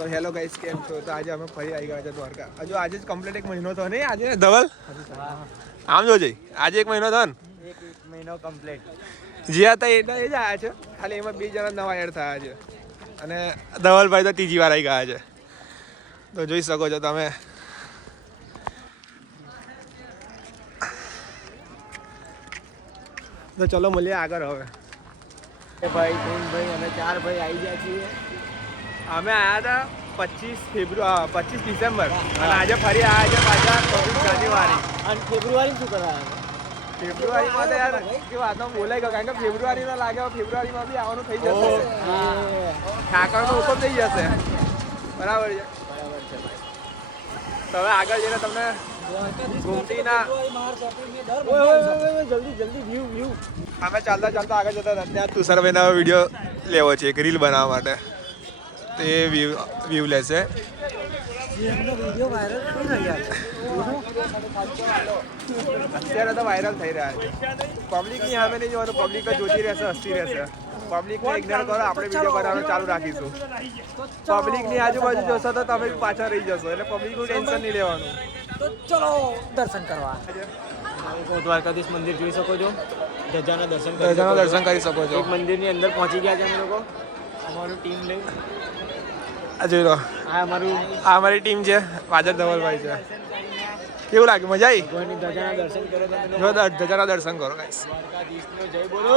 તો hello guys, કેમ છો? તો આજે અમે ફરી આવી ગયા છે દ્વારકા. હજુ આજે જ કમ્પ્લીટ 1 મહિનો થયો નહીં આજે ધવલ? આમ જોજે આજે 1 મહિનો થયો ને. 1 મહિનો કમ્પ્લીટ. જે હતા એટલે એ જ આવ્યા છે, ખાલી એમાં 2 જણા નવા એડ થયા છે અને ધવલભાઈ તો ત્રીજી વાર આવી ગયા છે. તો જોઈ શકો છો તમે. તો ચલો મળીએ આગળ હવે. ભાઈ 3 ભાઈ અને 4 ભાઈ આવી ગયા છીએ. અમે આવ્યા હતા 25 ડિસેમ્બર અને આજે ફરી આવ્યા છે પાછા 24 જાન્યુઆરી. અને ફેબ્રુઆરી શું કરાયા? ફેબ્રુઆરીમાં તો યાર કે વાતનો બોલાઈ ગયો, કારણ કે ફેબ્રુઆરીમાં લાગે ફેબ્રુઆરીમાં બી આવવાનું થઈ જશે. ઠાકરનો હુકમ થઈ જશે. બરાબર છે. તો હવે આગળ જઈને તમને ઘૂમતીના જલ્દી વ્યૂ. અમે ચાલતા આગળ જતા હતા ત્યાં તુષારભાઈનો વિડીયો લેવો છે, એક રીલ બનાવવા માટે. તો એ વ્યૂ લેશે. અત્યારે તો વાયરલ થઈ રહ્યા છે. પબ્લિકની સામે નહીં જોવાનું, પબ્લિક જ જોતી રહેશે, હસતી રહેશે. પબ્લિકને ઇગ્નોર કરો, આપણે વિડીયો બનાવવાનું ચાલુ રાખીશું. પબ્લિકની આજુબાજુ જોશો તો તમે પાછા રહી જશો, એટલે પબ્લિકનું ટેન્શન નહીં લેવાનું. તો ચલો દર્શન કરવા. દ્વારકાધીશ મંદિર જોઈ શકો છો. ધજાના દર્શન કરી શકો છો. એક મંદિરની અંદર પહોંચી ગયા છે અમે લોકો, અમારું ટીમ લઈ. આ જોઈ લો, આ અમારી ટીમ છે. વાજર ધવલભાઈ છે. કેવું લાગે? મજા આવી? ભગવાનની ધજાના દર્શન કરો તમે. જો ધજાના દર્શન કરો ગાઈસ. દ્વારકાધીશનો જય બોલો.